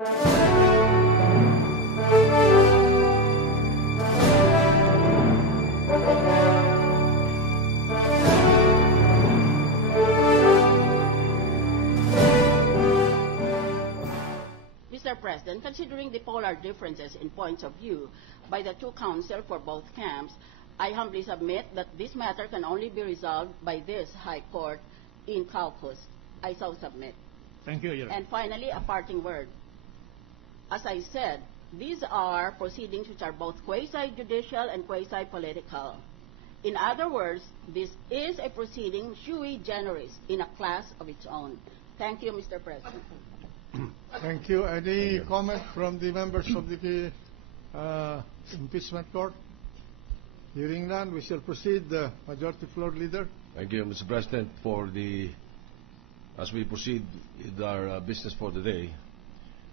Mr. President, considering the polar differences in points of view by the two counsel for both camps, I humbly submit that this matter can only be resolved by this High Court in caucus. I so submit. Thank you, Your Honor. And finally, a parting word. As I said, these are proceedings which are both quasi-judicial and quasi-political. In other words, this is a proceeding sui generis in a class of its own. Thank you, Mr. President. Thank you. Any comment from the members of the impeachment court? Hearing none, we shall proceed. Majority Floor Leader. Thank you, Mr. President. As we proceed with our business for the day,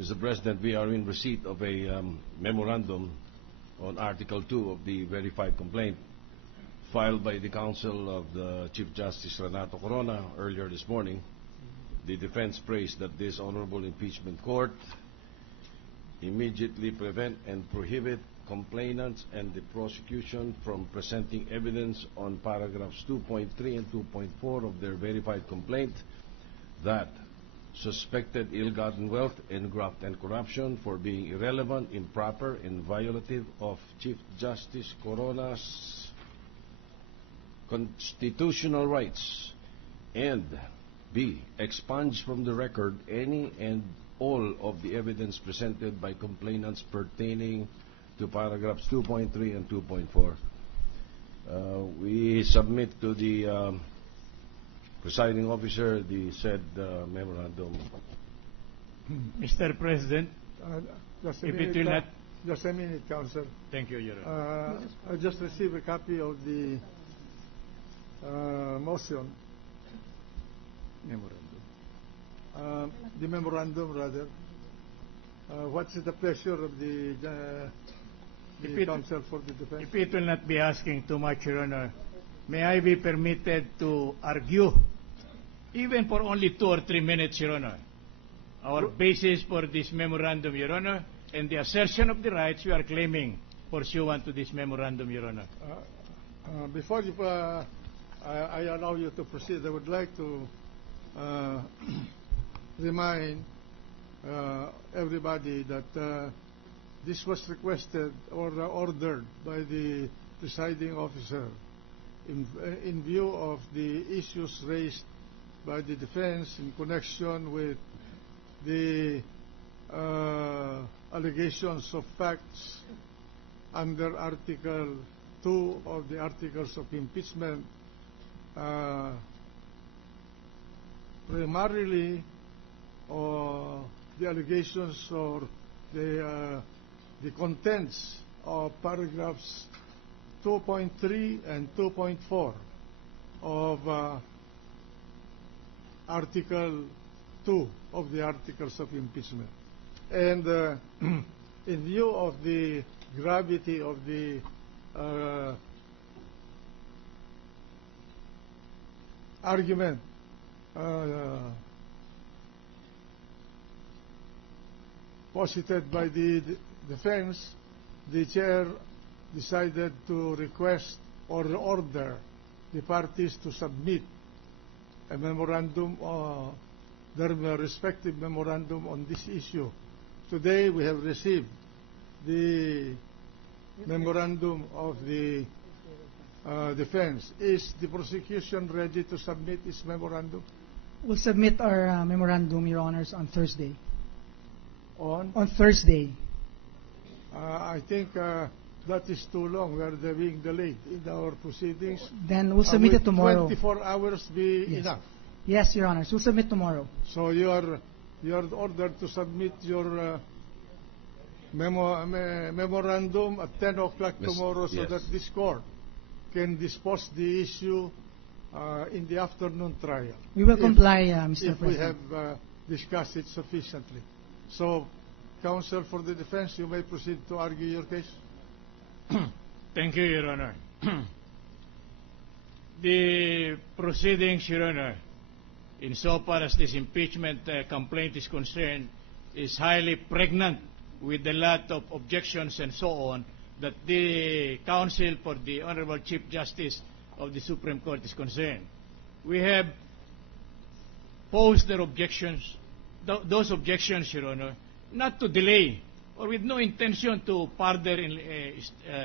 Mr. President, we are in receipt of a memorandum on Article 2 of the verified complaint filed by the counsel of the Chief Justice Renato Corona earlier this morning. The defense praised that this honorable impeachment court immediately prevent and prohibit complainants and the prosecution from presenting evidence on paragraphs 2.3 and 2.4 of their verified complaint that suspected ill-gotten wealth and graft and corruption for being irrelevant, improper, and violative of Chief Justice Corona's constitutional rights, and B, expunge from the record any and all of the evidence presented by complainants pertaining to paragraphs 2.3 and 2.4. We submit to the presiding officer the said memorandum. Mr. President, Just a if minute, it will not... just a minute, Counsel. Thank you, Your Honor. I just received a copy of the motion. The memorandum, rather. What's the pleasure of the counsel for the defense? If it will not be asking too much, Your Honor, may I be permitted to argue, even for only 2 or 3 minutes, Your Honor, our basis for this memorandum, Your Honor, and the assertion of the rights we are claiming pursuant to this memorandum, Your Honor. Before I allow you to proceed, I would like to remind everybody that this was requested or ordered by the presiding officer in view of the issues raised by the defense in connection with the allegations of facts under Article 2 of the Articles of Impeachment, primarily the allegations or the contents of paragraphs 2.3 and 2.4 of Article 2 of the Articles of Impeachment. And in view of the gravity of the argument posited by the defense, the chair decided to request or order the parties to submit a memorandum, their respective memorandum on this issue. Today we have received the memorandum of the defense. Is the prosecution ready to submit its memorandum? We'll submit our memorandum, Your Honors, on Thursday. On Thursday. I think that is too long. We are being delayed in our proceedings. Then we'll submit it tomorrow. 24 hours be enough? Yes, Your Honors. We'll submit tomorrow. So you are ordered to submit your memorandum at 10 o'clock tomorrow, so that this court can dispose the issue in the afternoon trial. We will comply, Mr. President. If we have discussed it sufficiently. So, counsel for the defense, you may proceed to argue your case. Thank you, Your Honor. The proceedings, Your Honor, insofar as this impeachment complaint is concerned, is highly pregnant with a lot of objections and so on, that the counsel for the Honorable Chief Justice of the Supreme Court is concerned. We have posed their objections, those objections, Your Honor, not to delay or with no intention to further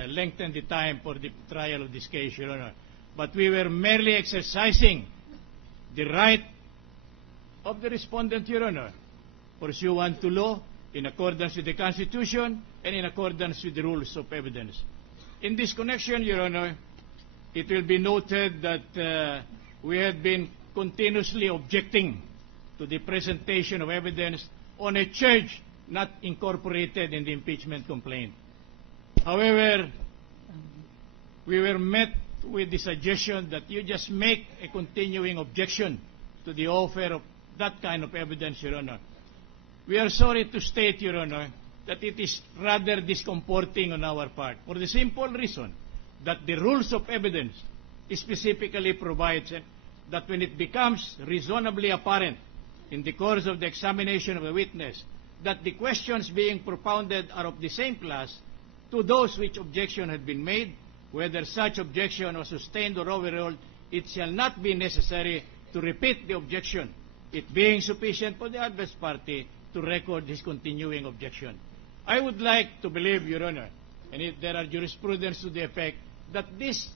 lengthen the time for the trial of this case, Your Honor, but we were merely exercising the right of the respondent, Your Honor, pursuant to law, in accordance with the Constitution, and in accordance with the rules of evidence. In this connection, Your Honor, it will be noted that we have been continuously objecting to the presentation of evidence on a charge not incorporated in the impeachment complaint. However, we were met with the suggestion that you just make a continuing objection to the offer of that kind of evidence, Your Honor. We are sorry to state, Your Honor, that it is rather discomforting on our part, for the simple reason that the rules of evidence specifically provides that when it becomes reasonably apparent in the course of the examination of a witness that the questions being propounded are of the same class to those which objection had been made, whether such objection was sustained or overruled, it shall not be necessary to repeat the objection, it being sufficient for the adverse party to record his continuing objection. I would like to believe, Your Honor, and if there are jurisprudence to the effect, that this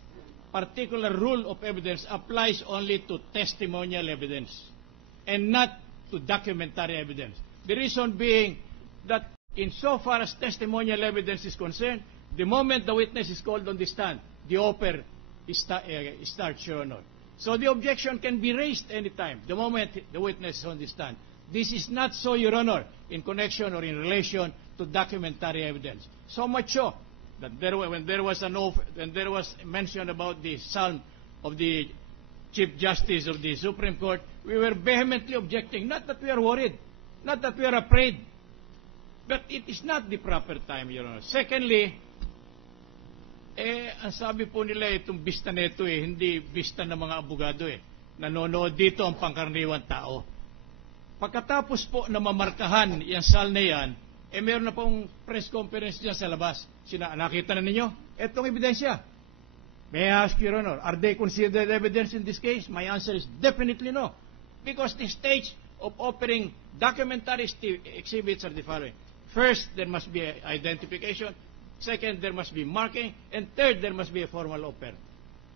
particular rule of evidence applies only to testimonial evidence and not to documentary evidence. The reason being that insofar as testimonial evidence is concerned, the moment the witness is called on the stand, the offer starts, Your Honor. So the objection can be raised anytime, the moment the witness is on the stand. This is not so, Your Honor, in connection or in relation to documentary evidence. So much so that when there was mention about the psalm of the Chief Justice of the Supreme Court, we were vehemently objecting. Not that we are worried, not that we are afraid, but it is not the proper time, Your Honor. Secondly, ang sabi po nila itong bista nito hindi bista ng mga abogado Nanonood dito ang pangkaraniwang tao. Pagkatapos po na mamarkahan yung sal na yan, meron na pong press conference dyan sa labas. Nakita na ninyo? Etong ebidensya. May I ask, Your Honor, are they considered evidence in this case? My answer is definitely no. Because the stage of offering documentary exhibits are the following. First, there must be identification. Second, there must be marking. And third, there must be a formal offer.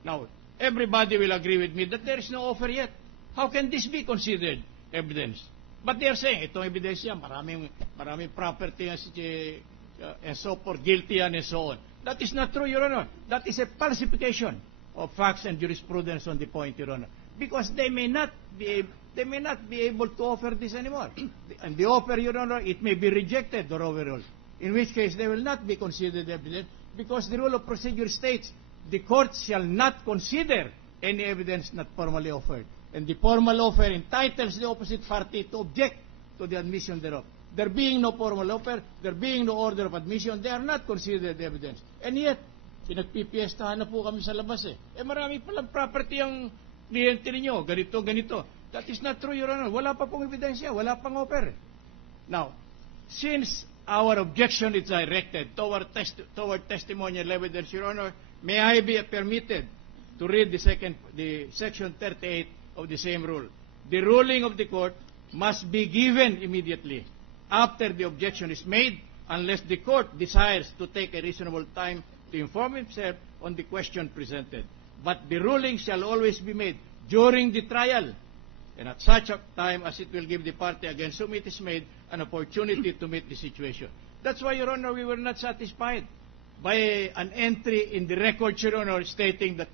Now, everybody will agree with me that there is no offer yet. How can this be considered evidence? But they are saying, itong ebidensya, maraming property and so forth, guilty and so on. That is not true, Your Honor. That is a falsification of facts and jurisprudence on the point, Your Honor. Because they may not be able to offer this anymore. And the offer, Your Honor, it may be rejected or overruled. In which case, they will not be considered evidence because the rule of procedure states the court shall not consider any evidence not formally offered. And the formal offer entitles the opposite party to object to the admission thereof. There being no formal offer, there being no order of admission, they are not considered evidence. And yet, pinagpipiestahan na po kami sa labas marami palang property ang kliyente ninyo, ganito. That is not true, Your Honor. Wala pa pong ebidensya, wala pang offer. Now, since our objection is directed toward testimonial evidence, Your Honor, may I be permitted to read the section 38 of the same rule. The ruling of the court must be given immediately after the objection is made unless the court desires to take a reasonable time to inform himself on the question presented. But the ruling shall always be made during the trial and at such a time as it will give the party against whom it is made an opportunity to meet the situation. That's why, Your Honor, we were not satisfied by an entry in the record, Your Honor, stating that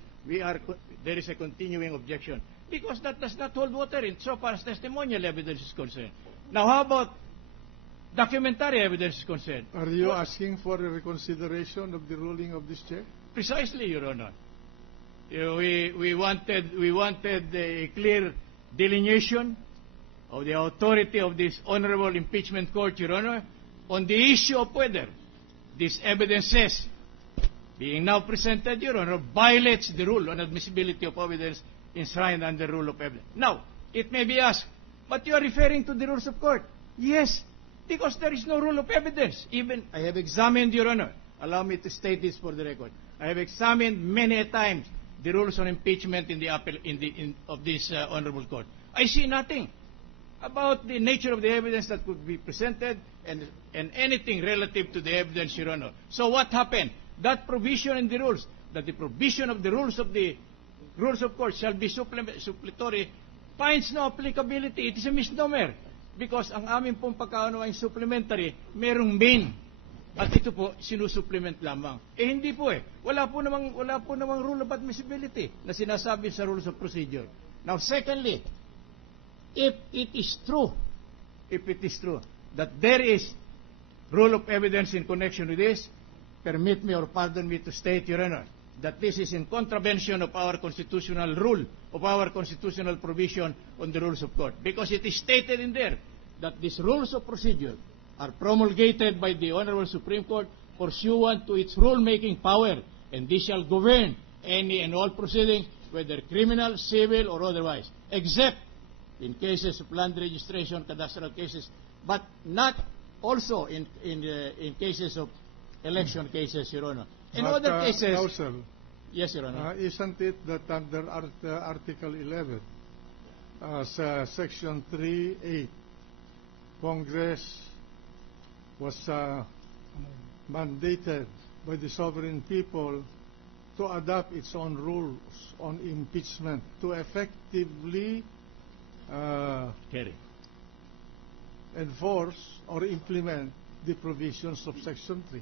there is a continuing objection. Because that does not hold water in so far as testimonial evidence is concerned. Now, how about documentary evidence is concerned? Are you asking for a reconsideration of the ruling of this chair? Precisely, Your Honor. We wanted a clear delineation of the authority of this Honorable Impeachment Court, Your Honor, on the issue of whether this evidences being now presented, Your Honor, violates the rule on admissibility of evidence enshrined under rule of evidence. Now, it may be asked, but you are referring to the rules of court. Yes, Because there is no rule of evidence. Even I have examined, Your Honor. Allow me to state this for the record. I have examined many a times the rules on impeachment of this honorable court. I see nothing about the nature of the evidence that could be presented and anything relative to the evidence, Your Honor. So what happened? That provision in the rules, that the provision of the rules of court shall be suppletory, finds no applicability. It is a misnomer. Because ang aming pong pagkaunawa supplementary, merong main. At ito po, sinusupplement lamang. Hindi po eh. Wala po namang rule of admissibility na sinasabi sa rules of procedure. Now, secondly, if it is true that there is rule of evidence in connection with this, permit me or pardon me to state, Your Honor, that this is in contravention of our constitutional rule, of our constitutional provision on the rules of court. Because it is stated in there that these rules of procedure are promulgated by the Honorable Supreme Court pursuant to its rule-making power, and they shall govern any and all proceedings, whether criminal, civil, or otherwise, except in cases of land registration, cadastral cases, but not also in cases of election cases, Your Honor. In other cases... Counsel, yes, Your Honor. Isn't it that under Article 11, Section 3.8, Congress was mandated by the sovereign people to adopt its own rules on impeachment to effectively enforce or implement the provisions of Section 3.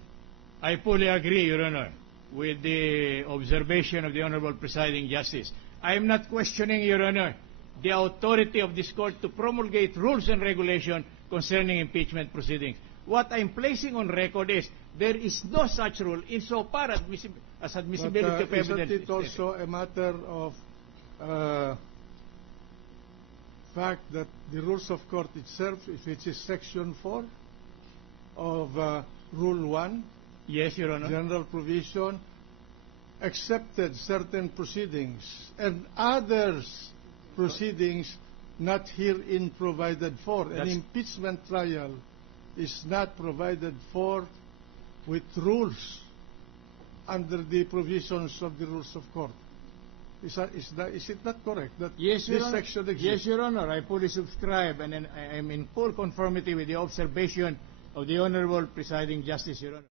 I fully agree, Your Honor, with the observation of the Honorable Presiding Justice. I am not questioning, Your Honor, the authority of this court to promulgate rules and regulation concerning impeachment proceedings. What I'm placing on record is there is no such rule insofar as admissibility of evidence. Isn't it also a matter of fact that the rules of court itself, if it is Section 4 of Rule 1, yes, Your Honor, general provision, accepted certain proceedings and others proceedings not herein provided for. An impeachment trial is not provided for with rules under the provisions of the rules of court. Is it not correct that yes, this section exists? Yes, Your Honor, I fully subscribe, and I am in full conformity with the observation of the Honorable Presiding Justice, Your Honor.